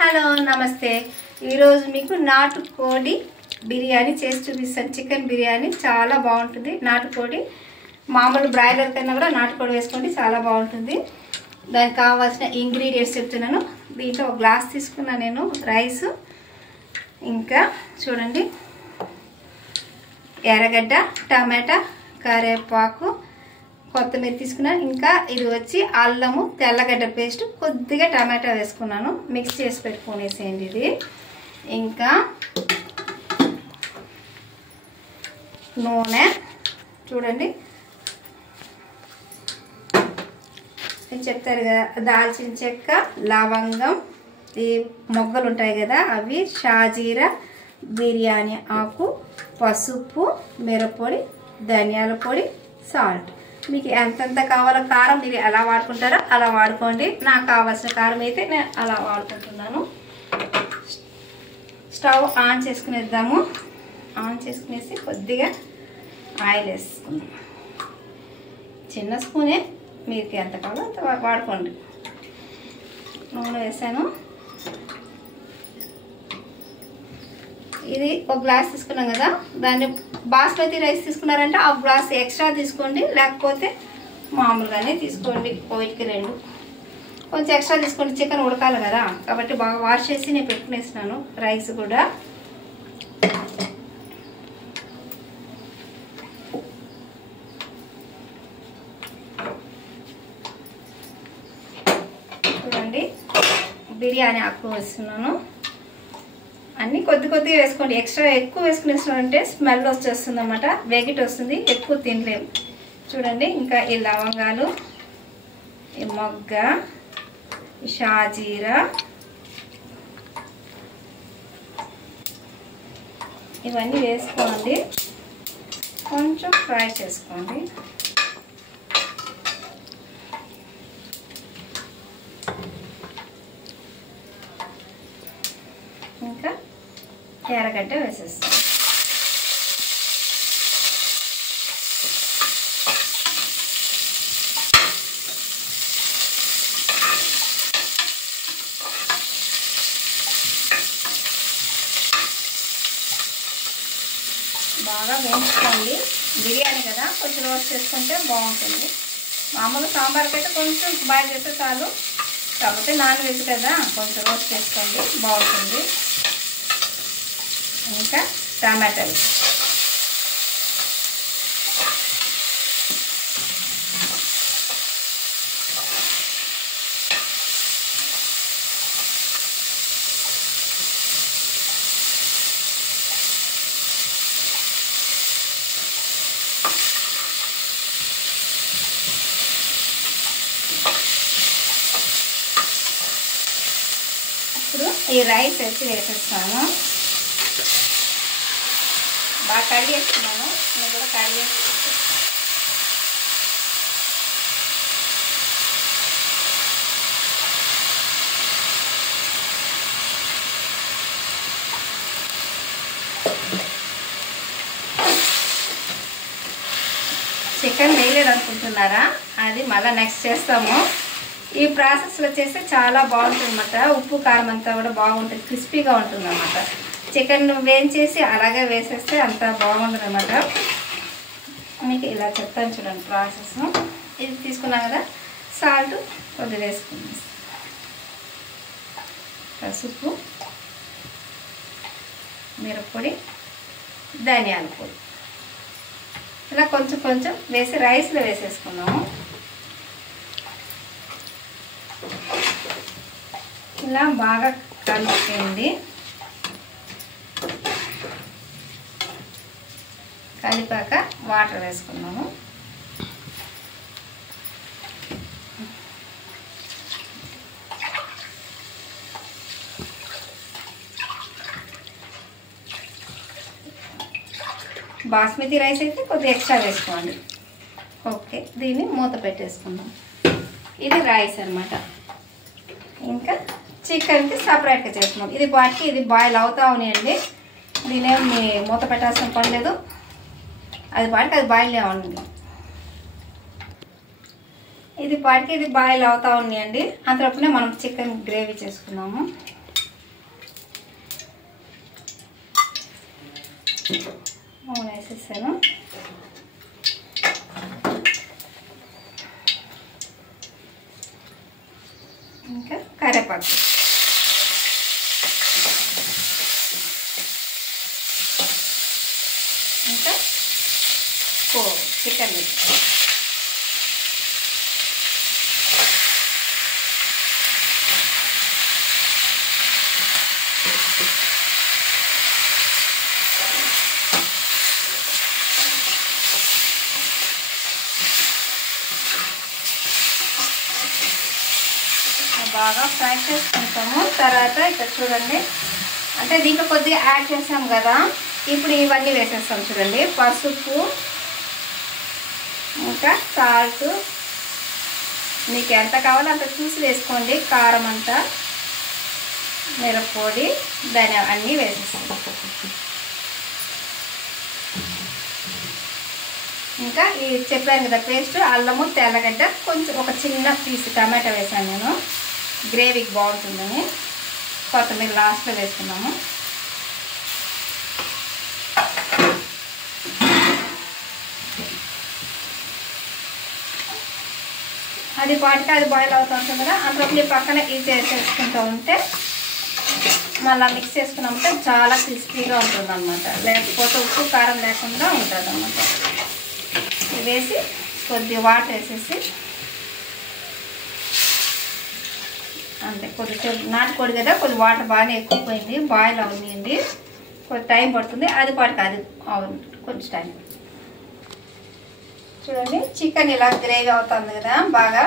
Hello నమస్తే ఈరోజు మీకు నాటుకోడి బిర్యానీ చేసి చూపిస్తాను. చికెన్ బిర్యానీ చాలా బాగుంటుంది. నాటుకోడి మామూలు బ్రాయిలర్ కన్నా కూడా నాటుకోడి వేసుకోండి, చాలా బాగుంటుంది. దానికి కావాల్సిన ఇంగ్రీడియంట్స్ చెప్తున్నాను. దీంట్లో ఒక గ్లాస్ తీసుకున్నాను నేను రైస్, ఇంకా చూడండి ఎర్రగడ్డ, టమాటా, కరివేపాకు, కొత్తిమీర తీసుకున్నాను. ఇంకా ఇది వచ్చి అల్లము, తెల్లగడ్డ పేస్ట్, కొద్దిగా టమాటా వేసుకున్నాను. మిక్స్ చేసి పెట్టుకునేసేయండి ఇది. ఇంకా నూనె చూడండి, నేను చెప్తారు కదా, దాల్చిన చెక్క, లవంగం, ఈ మొగ్గలు ఉంటాయి కదా అవి, షాజీరా, బిర్యానీ ఆకు, పసుపు, మిరప్పొడి, ధనియాల పొడి, సాల్ట్. మీకు ఎంతెంత కావాలో కారం మీరు ఎలా వాడుకుంటారో అలా వాడుకోండి. నాకు కావాల్సిన కారం అయితే నేను అలా వాడుకుంటున్నాను. స్టవ్ ఆన్ చేసుకునేద్దాము. ఆన్ చేసుకునేసి కొద్దిగా ఆయిల్ వేసుకుందాం. చిన్న స్పూనే, మీకు ఎంత కావాలో అంత వాడుకోండి. నూనె వేసాను. ఇది ఒక గ్లాస్ తీసుకున్నాం కదా, దాన్ని బాస్మతి రైస్ తీసుకున్నారంటే ఆ గ్లాస్ ఎక్స్ట్రా తీసుకోండి, లేకపోతే మామూలుగానే తీసుకోండి. ఒకటికి 2 కొంచెం ఎక్స్ట్రా తీసుకోండి, చికెన్ ఉడకాలి కదా. కాబట్టి బాగా వాష్ చేసి నేను పెట్టుకునేసినాను రైస్ కూడా. చూడండి బిర్యానీ ఆకు వేస్తున్నాను. అన్నీ కొద్ది కొద్దిగా వేసుకోండి. ఎక్స్ట్రా ఎక్కువ వేసుకునేసినారంటే స్మెల్ వచ్చేస్తుంది అన్నమాట, వెగిట్ వస్తుంది, ఎక్కువ తినలేము. చూడండి ఇంకా ఈ లవంగాలు, ఈ మొగ్గ, ఈ షాజీరా, ఇవన్నీ వేసుకోండి. కొంచెం ఫ్రై చేసుకోండి. ఇంకా ఎర్రగడ్డ వేసేస్తాం. బాగా వేయించుకోండి. బిర్యానీ కదా, కొంచెం రోస్ట్ చేసుకుంటే బాగుంటుంది. మామూలు సాంబార్కి అయితే కొంచెం బాయిల్ చేస్తే చాలు, కాకపోతే నాన్ వెజ్ కదా, కొంచెం రోస్ట్ చేసుకోండి, బాగుంటుంది. ఇంకా టమాటాలు, ఇప్పుడు ఈ రైస్ వచ్చి వేసేస్తాను. బాగా కడిగేస్తున్నాను, నేను కూడా కడిగేసి చికెన్ వేయలేదు అనుకుంటున్నారా, అది మళ్ళీ నెక్స్ట్ చేస్తాము. ఈ ప్రాసెస్లో చేస్తే చాలా బాగుంటుంది అన్నమాట. ఉప్పు కారం అంతా కూడా బాగుంటుంది, క్రిస్పీగా ఉంటుంది అన్నమాట. చికెన్ వేయించేసి అలాగే వేసేస్తే అంత బాగుంటుంది అన్నమాట. మీకు ఇలా చెప్తాను చూడండి ప్రాసెస్. ఇది తీసుకున్నాం కదా, సాల్ట్ కొద్దిగా వేసుకుందాం, పసుపు, మిరప్పొడి, ధనియాల పొడి, ఇలా కొంచెం కొంచెం వేసి రైస్లో వేసేసుకున్నాము. ఇలా బాగా కలిపేయండి. కలిపాక వాటర్ వేసుకున్నాము. బాస్మతి రైస్ అయితే కొద్దిగా ఎక్స్ట్రా వేసుకోండి. ఓకే, దీన్ని మూత పెట్టేసుకుందాం. ఇది రైస్ అన్నమాట. ఇంకా చికెన్కి సపరేట్గా చేసుకున్నాం. ఇది వాటికి ఇది బాయిల్ అవుతా ఉన్నాయండి, దీనేమి మూత పెట్టాల్సిన పని లేదు, అది పాటికి అది బాయిల్ అవ్వండి. ఇది పాటికి ఇది బాయిల్ అవుతా ఉన్నాయండి. అంతలోపునే మనం చికెన్ గ్రేవీ చేసుకున్నాము. నూనె వేసేసాను. ఇంకా కరివేపాకు, ఇంకా చికెన్ బాగా ఫ్రై చేసుకుంటాము. తర్వాత ఇక్కడ చూడండి, అంటే దీంట్లో కొద్దిగా యాడ్ చేసాం కదా, ఇప్పుడు ఇవన్నీ వేసేస్తాం. చూడండి, పసుపు, ఇంకా సాల్ట్, మీకు ఎంత కావాలో అంత చూసి వేసుకోండి. కారం అంతా, మిరప్పొడి, ధనియా అన్నీ వేసేస్తాం. ఇంకా ఈ చెప్పాను కదా పేస్ట్, అల్లము, తెల్లగడ్డ, కొంచెం ఒక చిన్న పీస్ టమాటా వేసాను నేను, గ్రేవీకి బాగుంటుందని. కొత్తిమీర లాస్ట్లో వేసుకున్నాము. అది పాటికి అది బాయిల్ అవుతుంది కదా, అందులో పక్కన ఇది చేసుకుంటూ ఉంటే మళ్ళీ మిక్స్ చేసుకున్నామంటే చాలా క్రిస్పీగా ఉంటుంది అనమాట. లేకపోతే ఉప్పు కారం లేకుండా ఉంటుంది అన్నమాట. ఇది వేసి కొద్దిగా వాటర్ వేసేసి అంతే. కొద్దిసేపు నాటుకోడి కదా, కొద్ది వాటర్ బాగానే ఎక్కువైపోయింది, బాయిల్ అవుతుంది, కొద్ది టైం పడుతుంది. అది పాటికి అది అవును, కొంచెం టైం. చూడండి, చికెన్ ఇలా గ్రేవీ అవుతుంది కదా బాగా.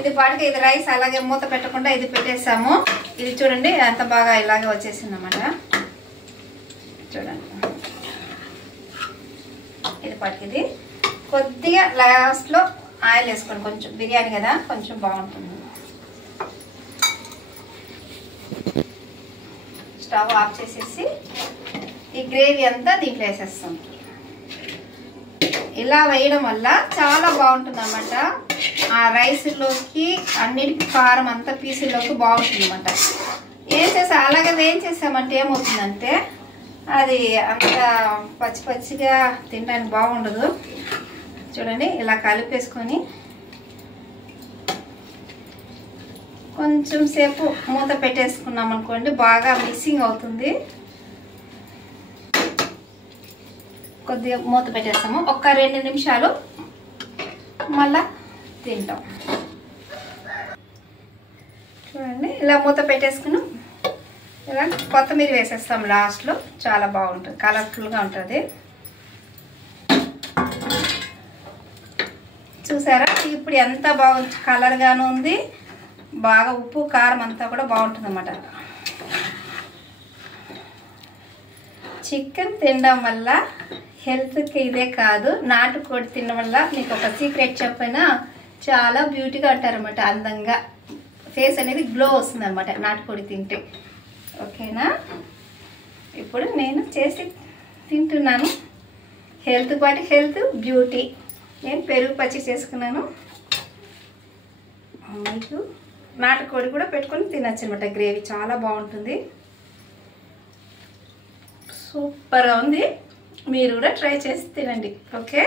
ఇది పాటికి ఇది రైస్ అలాగే మూత పెట్టకుండా ఇది పెట్టేసాము. ఇది చూడండి ఎంత బాగా ఇలాగే వచ్చేసింది అన్నమాట. చూడండి, ఇది పాటికి ఇది కొద్దిగా లాస్ట్లో ఆయిల్ వేసుకోండి, కొంచెం బిర్యానీ కదా కొంచెం బాగుంటుంది. స్టవ్ ఆఫ్ చేసేసి ఈ గ్రేవీ అంతా దీంట్లో వేసేస్తాం. ఇలా వేయడం వల్ల చాలా బాగుంటుంది అన్నమాట. ఆ రైస్లోకి అన్నిటికీ కారం అంతా పీసుల్లోకి బాగుంటుంది అన్నమాట. ఏం చేసా అలాగే వేయించేసామంటే ఏమవుతుందంటే అది అంత పచ్చి పచ్చిగా తినడానికి బాగుండదు. చూడండి, ఇలా కలిపేసుకొని కొంచెం సేపు మూత పెట్టేసుకున్నాం అనుకోండి, బాగా మిక్సింగ్ అవుతుంది. కొద్దిగా మూత పెట్టేస్తాము, ఒక 2 నిమిషాలు, మళ్ళా తింటాం. చూడండి, ఇలా మూత పెట్టేసుకున్నాం. ఇలా కొత్తిమీర వేసేస్తాం లాస్ట్లో, చాలా బాగుంటుంది, కలర్ఫుల్గా ఉంటుంది. చూసారా, ఇప్పుడు ఎంత బాగుంది, కలర్గాను ఉంది, బాగా ఉప్పు కారం అంతా కూడా బాగుంటుంది అన్నమాట. చికెన్ తినడం వల్ల హెల్త్కి ఇదే కాదు, నాటుకోడి తినడం వల్ల మీకు ఒక సీక్రెట్ చెప్పైనా చాలా బ్యూటీగా ఉంటారన్నమాట. అందంగా ఫేస్ అనేది గ్లో వస్తుంది అనమాట నాటుకోడి తింటే. ఓకేనా, ఇప్పుడు నేను చేసి తింటున్నాను. హెల్త్ పాటు హెల్త్ బ్యూటీ. నేను పెరుగు పచ్చి చేసుకున్నాను. మీకు నాటుకోడి కూడా పెట్టుకొని తినచ్చు అనమాట. గ్రేవీ చాలా బాగుంటుంది, సూపర్గా ఉంది. మీరు కూడా ట్రై చేసి తినండి. ఓకే.